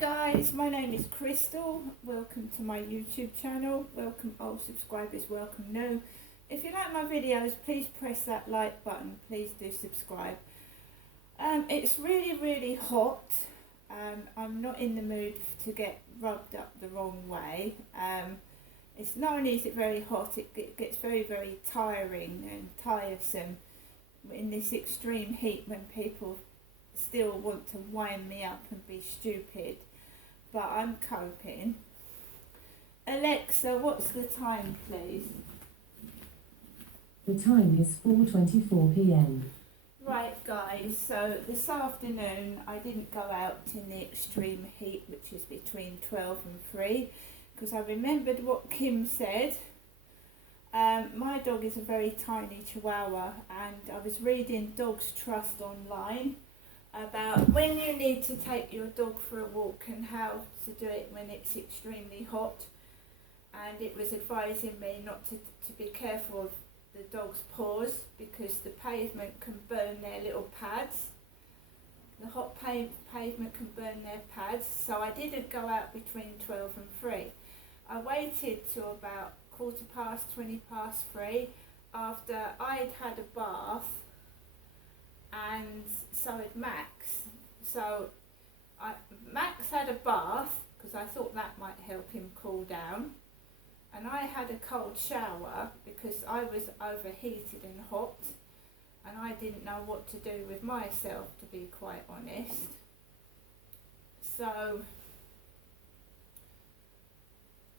guys, my name is Crystal. Welcome to my YouTube channel. Welcome old subscribers, welcome new. If you like my videos, please press that like button. Please do subscribe. It's really hot. I'm not in the mood to get rubbed up the wrong way. It's not only is it very hot, it gets very tiring and tiresome in this extreme heat when people still want to wind me up and be stupid, but I'm coping. Alexa, what's the time, please? The time is 4:24 p.m. Right guys, so this afternoon I didn't go out in the extreme heat, which is between 12 and 3, because I remembered what Kim said. My dog is a very tiny chihuahua, and I was reading Dogs Trust online about when you need to take your dog for a walk and how to do it when it's extremely hot, and it was advising me not to be careful of the dog's paws because the pavement can burn their little pads. The hot pavement can burn their pads, so I didn't go out between 12 and 3. I waited till about 3:15 after I'd had a bath, and so had Max. So Max had a bath because I thought that might help him cool down, and I had a cold shower because I was overheated and hot, and I didn't know what to do with myself, to be quite honest. So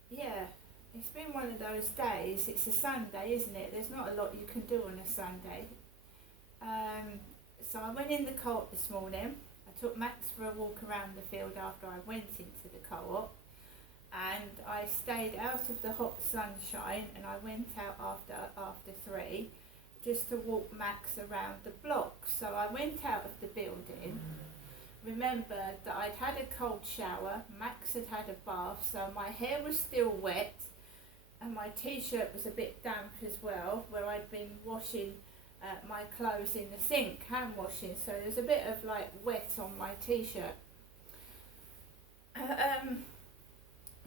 yeah, it's been one of those days. It's a Sunday, isn't it? There's not a lot you can do on a Sunday. So I went in the co-op this morning. I took Max for a walk around the field after I went into the co-op, and I stayed out of the hot sunshine, and I went out after 3 just to walk Max around the block. So I went out of the building, remembered that I'd had a cold shower, Max had had a bath, so my hair was still wet, and my t-shirt was a bit damp as well, where I'd been washing my clothes in the sink, hand washing, so there's a bit of like wet on my t-shirt.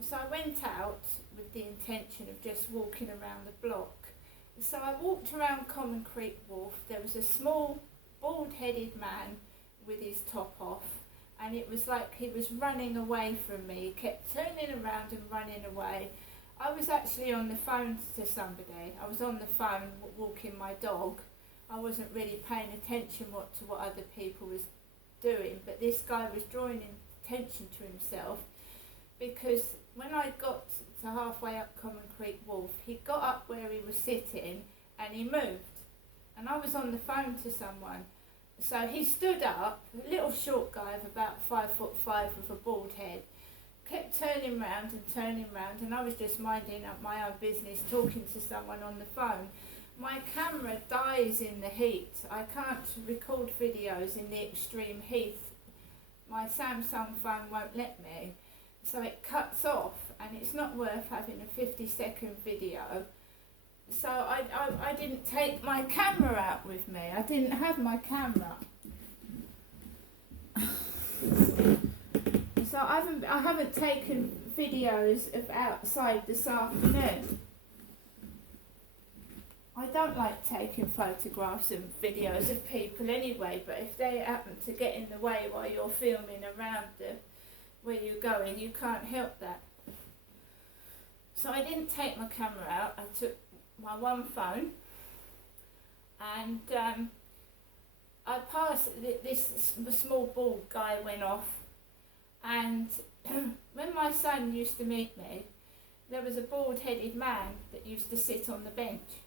So I went out with the intention of just walking around the block. So I walked around Common Creek Wharf. There was a small bald-headed man with his top off, and it was like he was running away from me. He kept turning around and running away. I was actually on the phone to somebody. I was on the phone walking my dog. I wasn't really paying attention to what other people was doing, but this guy was drawing attention to himself, because when I got to halfway up Common Creek Wharf, he got up where he was sitting and he moved, and I was on the phone to someone. So he stood up, a little short guy of about 5'5" with a bald head, kept turning round, and I was just minding up my own business, talking to someone on the phone. My camera dies in the heat. I can't record videos in the extreme heat. My Samsung phone won't let me. So it cuts off, and it's not worth having a 50-second video. So I didn't take my camera out with me. I didn't have my camera. So I haven't taken videos of outside this afternoon. I don't like taking photographs and videos of people anyway, but if they happen to get in the way while you're filming around where you're going, you can't help that. So I didn't take my camera out. I took my one phone, and I passed this small bald guy went off, and when my son used to meet me, there was a bald-headed man that used to sit on the bench.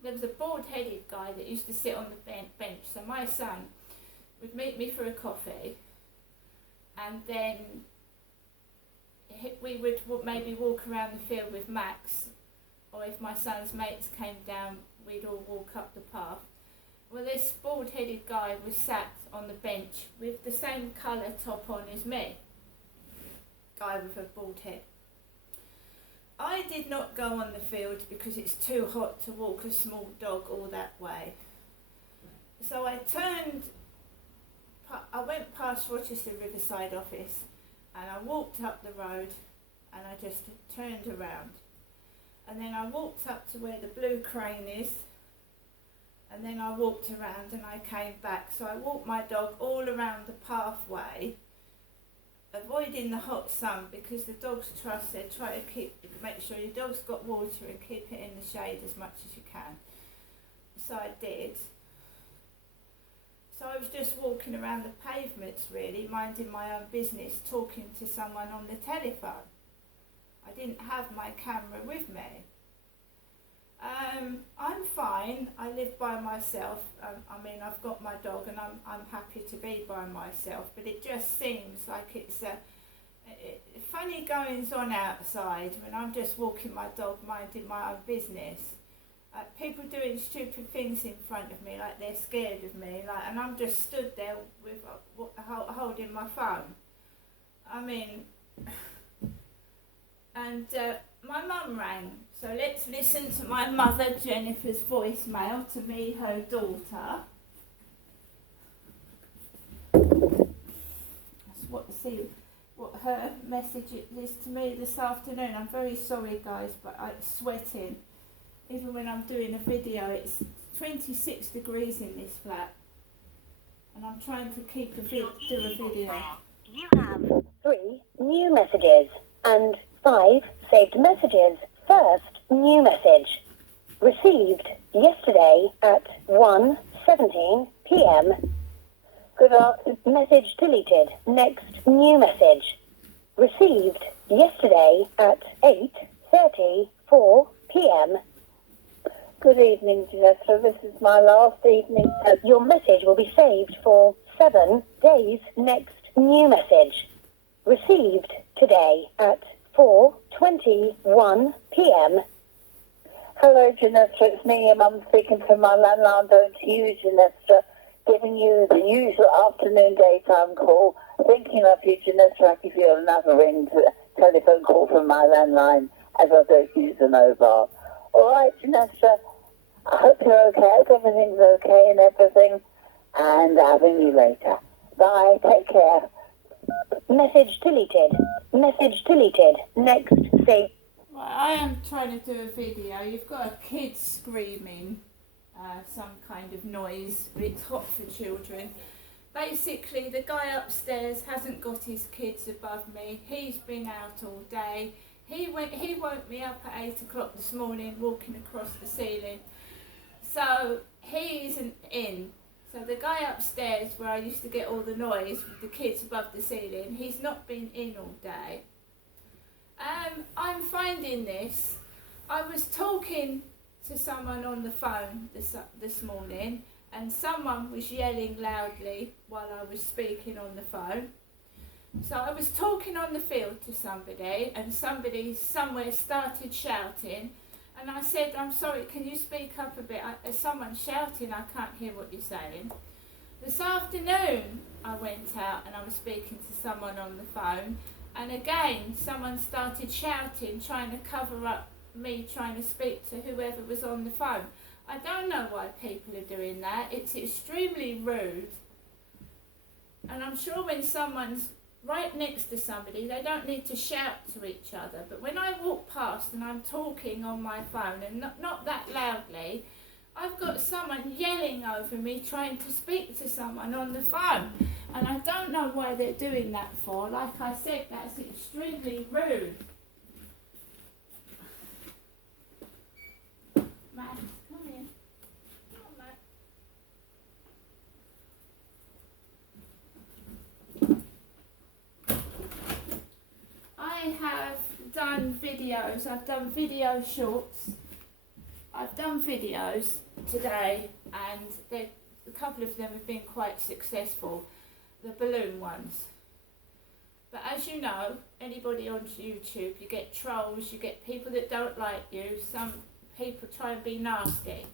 There was a bald-headed guy that used to sit on the bench. So my son would meet me for a coffee, and then we would maybe walk around the field with Max, or if my son's mates came down, we'd all walk up the path. Well, this bald-headed guy was sat on the bench with the same colour top on as me, guy with a bald head. I did not go on the field because it's too hot to walk a small dog all that way. So I went past Rochester Riverside office, and I walked up the road and I just turned around. And then I walked up to where the blue crane is, and then I walked around and I came back. So I walked my dog all around the pathway, avoiding the hot sun, because the dogs trust, they try to make sure your dog's got water and keep it in the shade as much as you can. So I did. So I was just walking around the pavements really, minding my own business, talking to someone on the telephone. I didn't have my camera with me. I'm fine. I live by myself. I mean, I've got my dog and I'm happy to be by myself, but it just seems like it's funny goings on outside when I'm just walking my dog, minding my own business. People doing stupid things in front of me, like they're scared of me, and I'm just stood there with holding my phone. I mean, and my mum rang, so let's listen to my mother Jennifer's voicemail to me, her daughter. See what her message is to me this afternoon. I'm very sorry guys, but I'm sweating. Even when I'm doing a video, it's 26 degrees in this flat, and I'm trying to do a video. You have 3 new messages and 5 saved messages. First new message. Received yesterday at 1:17 p.m. Good afternoon. Message deleted. Next new message. Received yesterday at 8:34 p.m. Good evening, Janessa. This is my last evening. Your message will be saved for 7 days. Next new message. Received today at 4:21 p.m. Hello, Janessa. It's me, your mum, speaking from my landline. Going to you, Janessa. Giving you the usual afternoon daytime call. Thinking of you, Janessa. I give you another ring to telephone call from my landline as I go to use the mobile. All right, Janessa. I hope you're okay. I hope everything's okay and everything. And I'll ring you later. Bye. Take care. Message deleted. Message deleted. Next, say. Well, I am trying to do a video. You've got a kid screaming some kind of noise. It's hot for children. Basically, the guy upstairs hasn't got his kids above me. He's been out all day. He woke me up at 8 o'clock this morning, walking across the ceiling. So he isn't in. So the guy upstairs, where I used to get all the noise with the kids above the ceiling, he's not been in all day. I'm finding this. I was talking to someone on the phone this morning, and someone was yelling loudly while I was speaking on the phone. So I was talking on the field to somebody, and somebody somewhere started shouting, and I said, I'm sorry, can you speak up a bit? Someone's shouting, I can't hear what you're saying. This afternoon I went out and I was speaking to someone on the phone, and again someone started shouting, trying to cover up me trying to speak to whoever was on the phone. I don't know why people are doing that. It's extremely rude, and I'm sure when someone's right next to somebody, they don't need to shout to each other. But when I walk past and I'm talking on my phone, and not that loudly, I've got someone yelling over me trying to speak to someone on the phone. And I don't know why they're doing that for. Like I said, that's extremely rude. Max, come in. Come on, Max. I have done videos. I've done video shorts. I've done videos today, and a couple of them have been quite successful, the balloon ones. But as you know, anybody on YouTube, you get trolls, you get people that don't like you, some people try and be nasty.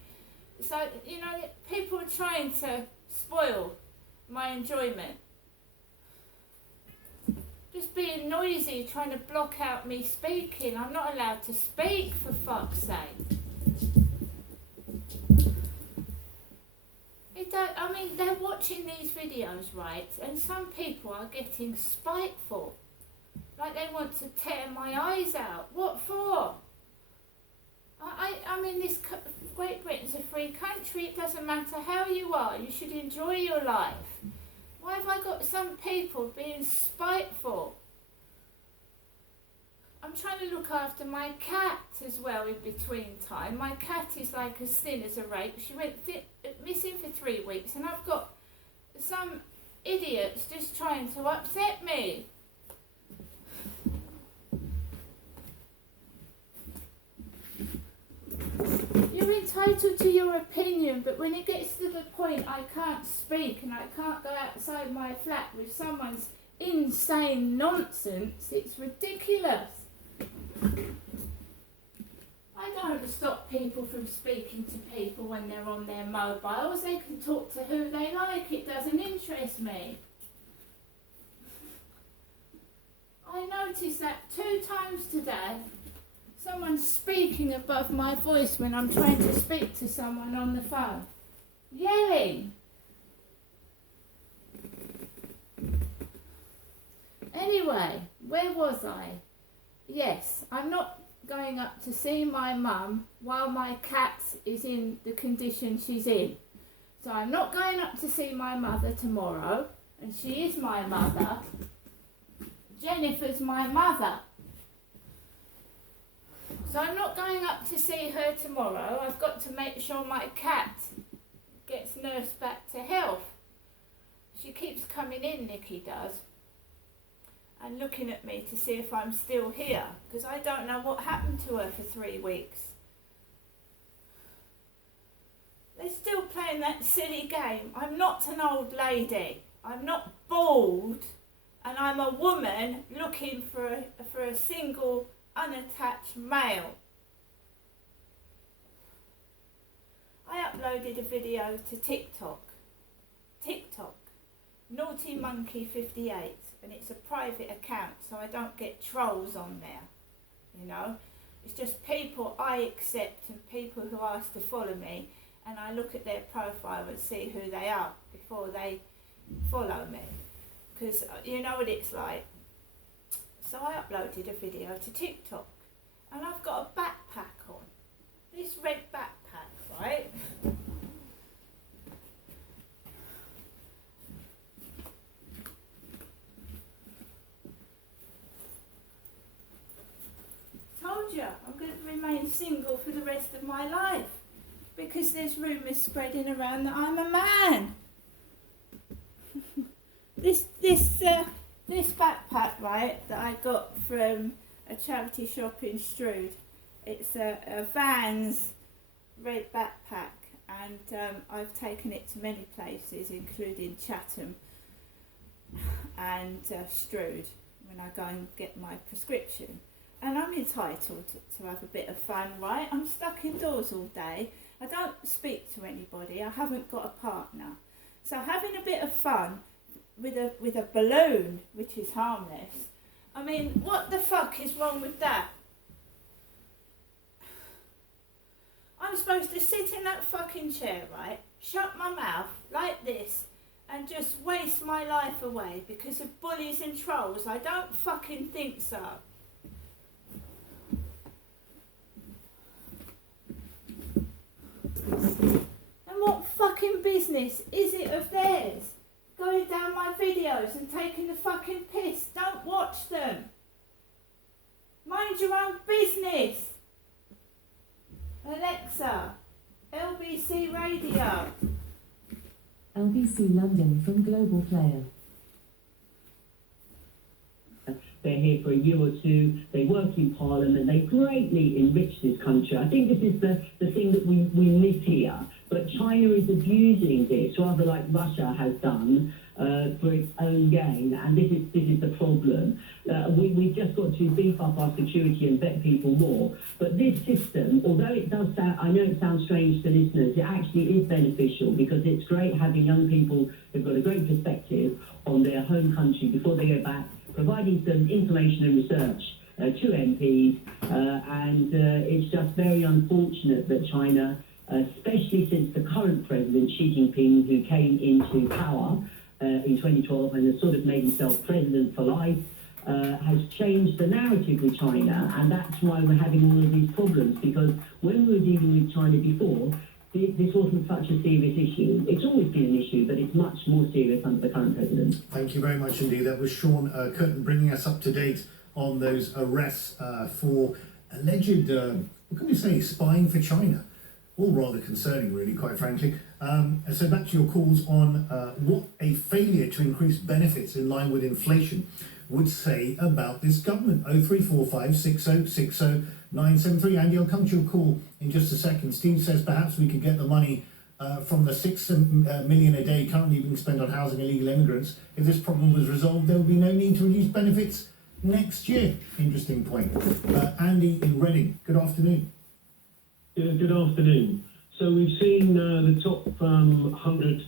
So, you know, people are trying to spoil my enjoyment. Just being noisy, trying to block out me speaking. I'm not allowed to speak, for fuck's sake. I mean, they're watching these videos, right? And some people are getting spiteful. Like they want to tear my eyes out. What for? I mean, Great Britain's a free country. It doesn't matter how you are. You should enjoy your life. Why have I got some people being spiteful? I'm trying to look after my cat as well in between time. My cat is like as thin as a rake. She went missing for 3 weeks, and I've got some idiots just trying to upset me. You're entitled to your opinion, but when it gets to the point I can't speak and I can't go outside my flat with someone's insane nonsense, it's ridiculous. I don't stop people from speaking to people when they're on their mobiles. They can talk to who they like. It doesn't interest me. I noticed that 2 times today. Someone's speaking above my voice when I'm trying to speak to someone on the phone. Yelling. Anyway, where was I? Yes, I'm not going up to see my mum while my cat is in the condition she's in. So I'm not going up to see my mother tomorrow, and she is my mother. Jennifer's my mother. So I'm not going up to see her tomorrow. I've got to make sure my cat gets nursed back to health. She keeps coming in, Nikki does, and looking at me to see if I'm still here, because I don't know what happened to her for 3 weeks. They're still playing that silly game. I'm not an old lady. I'm not bald, and I'm a woman looking for a single unattached male. I uploaded a video to TikTok, Naughty Monkey 58, and it's a private account, so I don't get trolls on there, you know. It's just people I accept and people who ask to follow me, and I look at their profile and see who they are before they follow me, because you know what it's like. So I uploaded a video to TikTok, and I've got a backpack on. This red backpack, right? Told you, I'm going to remain single for the rest of my life, because there's rumours spreading around that I'm a man. This backpack, right, that I got from a charity shop in Strood, it's a Vans red backpack, and I've taken it to many places, including Chatham and Strood, when I go and get my prescription. And I'm entitled to have a bit of fun, right? I'm stuck indoors all day. I don't speak to anybody. I haven't got a partner. So having a bit of fun with a balloon, which is harmless, I mean, what the fuck is wrong with that? I'm supposed to sit in that fucking chair, right, shut my mouth like this, and just waste my life away because of bullies and trolls? I don't fucking think so. And what fucking business is it of theirs going down my videos and taking the fucking piss? Don't watch them. Mind your own business. Alexa, LBC Radio. LBC London from Global Player. They're here for a year or two, they work in Parliament, they greatly enrich this country. I think this is the thing that we miss here. But China is abusing this, rather like Russia has done, for its own gain, and this is the problem. We've just got to beef up our security and vet people more. But this system, although it does sound, I know it sounds strange to listeners, it actually is beneficial, because it's great having young people who've got a great perspective on their home country before they go back, providing some information and research to MPs, and it's just very unfortunate that China, especially since the current president, Xi Jinping, who came into power in 2012 and has sort of made himself president for life, has changed the narrative with China, and that's why we're having all of these problems, because when we were dealing with China before, this wasn't such a serious issue. It's always been an issue, but it's much more serious under the current president. Thank you very much indeed. That was Sean Curtin bringing us up to date on those arrests for alleged, what can we say, spying for China. All rather concerning, really, quite frankly. So back to your calls on what a failure to increase benefits in line with inflation would say about this government. 0345 6060 973. Andy, I'll come to your call in just a second. Steve says perhaps we could get the money from the 6 million a day currently being spent on housing illegal immigrants. If this problem was resolved, there would be no need to reduce benefits next year. Interesting point. Andy in Reading, good afternoon. Good afternoon. So we've seen the top 100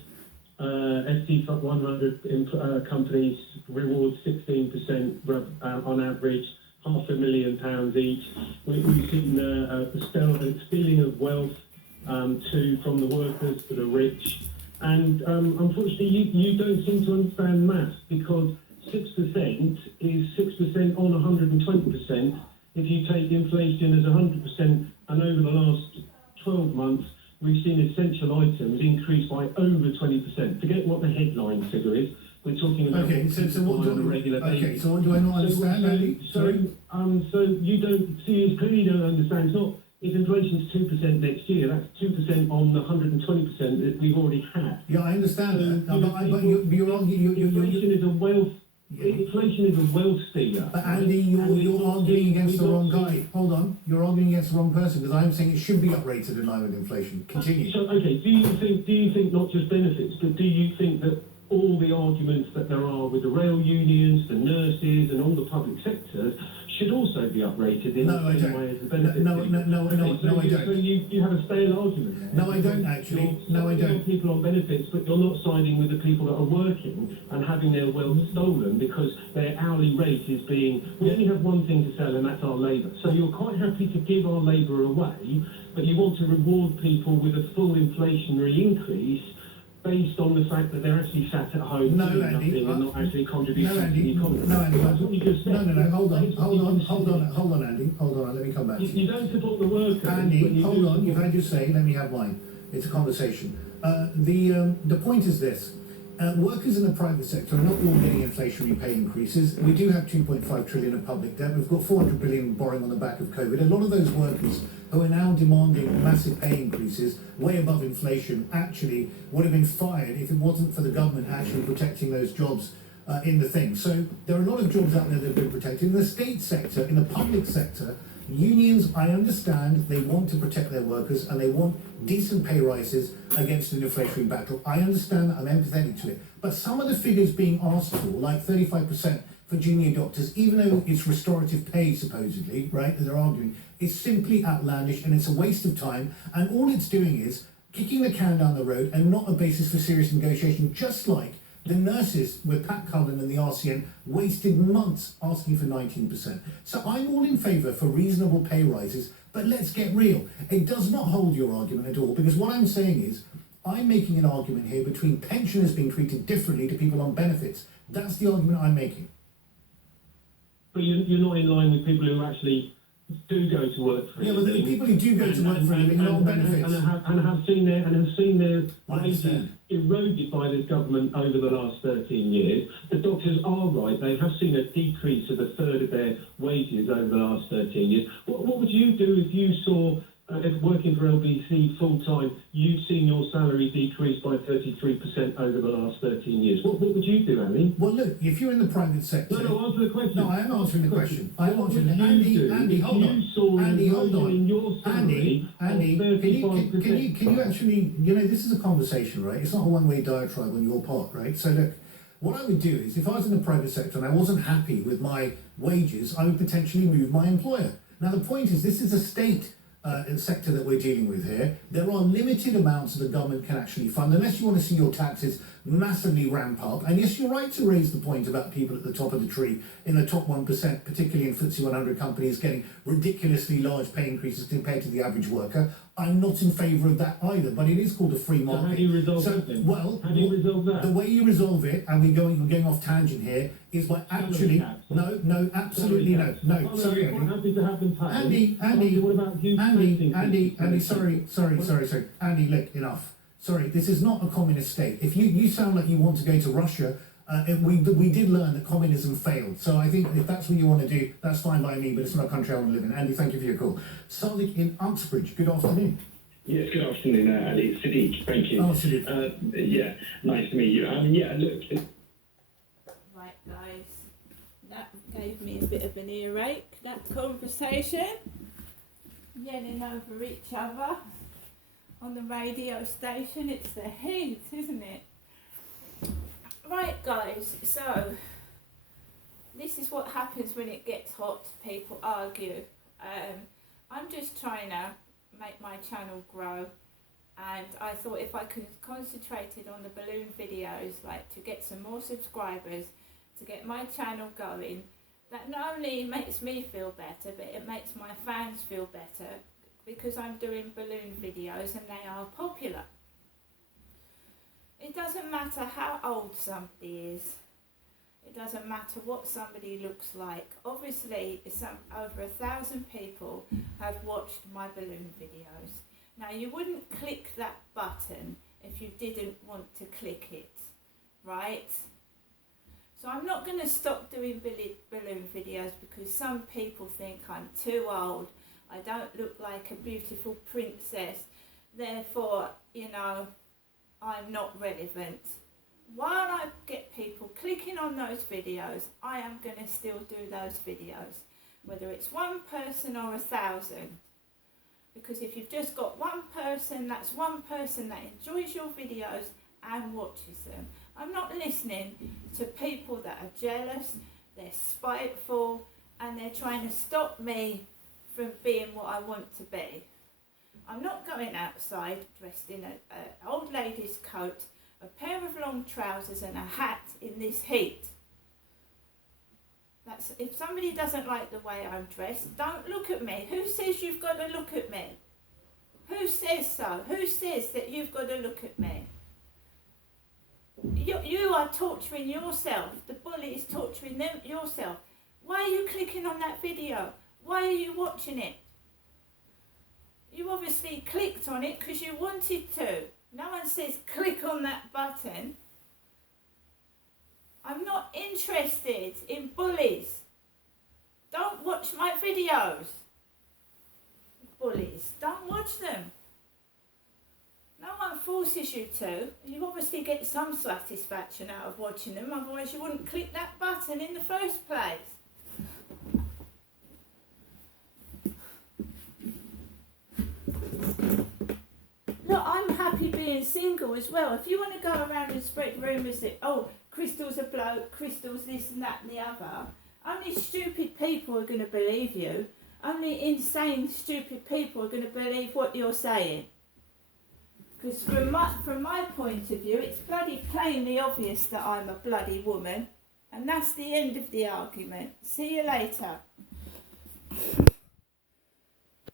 FT 100 companies reward 16% on average, £500,000 each. We've seen the stealing of wealth too from the workers to the rich. And unfortunately, you don't seem to understand maths, because 6% is 6% on 120%. If you take inflation as 100%, and over the last 12 months, we've seen essential items increase by over 20%. Forget what the headline figure is. We're talking about so what do on a regular basis. Okay, so what do I not understand, Andy? So you clearly don't understand. It's not, if inflation's 2% next year, that's 2% on the 120% that we've already had. Yeah, I understand that. Inflation is a wealth. Inflation is a wealth stealer. But Andy, you're arguing against the wrong guy. Hold on, you're arguing against the wrong person, because I'm saying it should be uprated in line with inflation. Continue. So okay, do you think not just benefits, but do you think that all the arguments that there are with the rail unions, the nurses, and all the public sectors should also be uprated in the same way as the benefits? No, I don't. So you have a stale argument there. No, I don't actually. No, I don't. People on benefits, but you're not siding with the people that are working and having their wealth stolen because their hourly rate is being. We only have one thing to sell, and that's our labour. So you're quite happy to give our labour away, but you want to reward people with a full inflationary increase based on the fact that they're actually sat at home doing nothing and not actually contributing to the economy. No, Andy. That's what you just said. No. Hold on, Andy. Hold on. Let me come back to you. You don't support the workers. Andy, hold on. You've had your say. Let me have mine. It's a conversation. The point is this. Workers in the private sector are not all getting inflationary pay increases. We do have 2.5 trillion of public debt. We've got 400 billion borrowing on the back of COVID. A lot of those workers who are now demanding massive pay increases way above inflation actually would have been fired if it wasn't for the government actually protecting those jobs in the thing. So there are a lot of jobs out there that have been protected. In the state sector, in the public sector, unions, I understand, they want to protect their workers and they want decent pay rises against an inflationary battle. I understand that, I'm empathetic to it. But some of the figures being asked for, like 35% for junior doctors, even though it's restorative pay supposedly, right, that they're arguing, is simply outlandish and it's a waste of time. And all it's doing is kicking the can down the road and not a basis for serious negotiation, just like the nurses with Pat Cullen and the RCN wasted months asking for 19%. So I'm all in favour for reasonable pay rises, but let's get real. It does not hold your argument at all, because what I'm saying is, I'm making an argument here between pensioners being treated differently to people on benefits. That's the argument I'm making. But you're not in line with people who actually do go to work for a living. Yeah, but the people who do go to work for a living are not on benefits. And have seen their wages eroded by this government over the last 13 years. The doctors are right. They have seen a decrease of a third of their wages over the last 13 years. What would you do if you saw, if working for LBC full-time, you've seen your salary decrease by 33% over the last 13 years? What would you do, Andy? Well, look, if you're in the private sector... No, answer the question. No, I am answering the question. I am answering it. Andy, hold on. Andy, hold on. In your salary Andy, can you actually... You know, this is a conversation, right? It's not a one-way diatribe on your part, right? So, look, what I would do is, if I was in the private sector and I wasn't happy with my wages, I would potentially move my employer. Now, the point is, this is a state... sector that we're dealing with here. There are limited amounts that the government can actually fund, unless you want to see your taxes massively ramp up. And yes, you're right to raise the point about people at the top of the tree, in the top 1%, particularly in FTSE 100 companies, getting ridiculously large pay increases compared to the average worker. I'm not in favour of that either, but it is called a free So market. how do you resolve that then? Well, How do you resolve that? the way you resolve it, and we're going off tangent here, is by actually caps. no, absolutely no, no. Oh, Sorry, I'm Andy. happy to have them paid. Andy, What about you? Andy, sorry. Andy, look, enough. Sorry, this is not a communist state. If you sound like you want to go to Russia, we did learn that communism failed. So I think if that's what you want to do, that's fine by me, but it's not a country I want to live in. Andy, thank you for your call. Sadiq in Uxbridge, good afternoon. Yes, good afternoon, Ali. It's Sadiq, thank you. Oh, Sadiq. Yeah, nice to meet you. Yeah, look, Right, guys, that gave me a bit of an earache, that conversation. Yelling over each other on the radio station. It's the heat, isn't it? Right, guys, so this is what happens when it gets hot. People argue. I'm just trying to make my channel grow, and I thought if I could concentrated on the balloon videos, like to get some more subscribers, to get my channel going, that not only makes me feel better, but it makes my fans feel better, because I'm doing balloon videos and they are popular. It doesn't matter how old somebody is. It doesn't matter what somebody looks like. Obviously, over 1,000 people have watched my balloon videos. Now, you wouldn't click that button if you didn't want to click it, right? So I'm not going to stop doing balloon videos because some people think I'm too old. I don't look like a beautiful princess. Therefore, you know, I'm not relevant. While I get people clicking on those videos, I am going to still do those videos, whether it's one person or 1,000. Because if you've just got one person, that's one person that enjoys your videos and watches them. I'm not listening to people that are jealous, they're spiteful, and they're trying to stop me from being what I want to be. I'm not going outside dressed in an old lady's coat, a pair of long trousers and a hat in this heat. That's, if somebody doesn't like the way I'm dressed, don't look at me. Who says you've got to look at me? Who says so? Who says that you've got to look at me? You are torturing yourself. The bully is torturing them yourself. Why are you clicking on that video? Why are you watching it? You obviously clicked on it because you wanted to. No one says click on that button. I'm not interested in bullies. Don't watch my videos. Bullies, don't watch them. No one forces you to. You obviously get some satisfaction out of watching them, otherwise you wouldn't click that button in the first place. Look, I'm happy being single as well. If you want to go around and spread rumours that, oh, Crystal's a bloke, Crystal's this and that and the other, only stupid people are going to believe you. Only insane, stupid people are going to believe what you're saying. Because from my point of view, it's bloody plainly obvious that I'm a bloody woman. And that's the end of the argument. See you later.